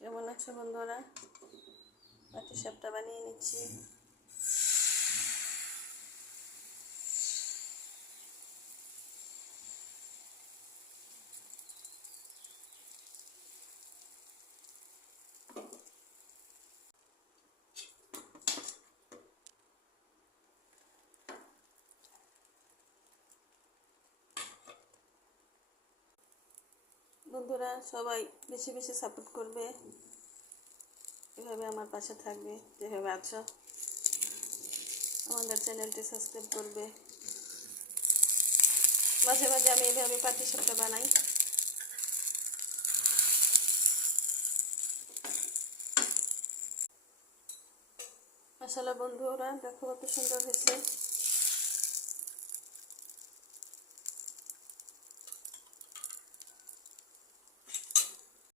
কেমন আছো বন্ধুরা? পাটিসাপটা বানিয়ে নিচ্ছি। বন্ধুরা সবাই বেশি বেশি সাপোর্ট করবে, এভাবে আমার পাশে থাকবে। যেভাবে আছো আমাদের চ্যানেলটি সাবস্ক্রাইব করবে। মাঝে মাঝে আমি এইভাবে পাটিসাপটা বানাই। মাশাআল্লাহ বন্ধুরা, দেখো কত সুন্দর হয়েছে।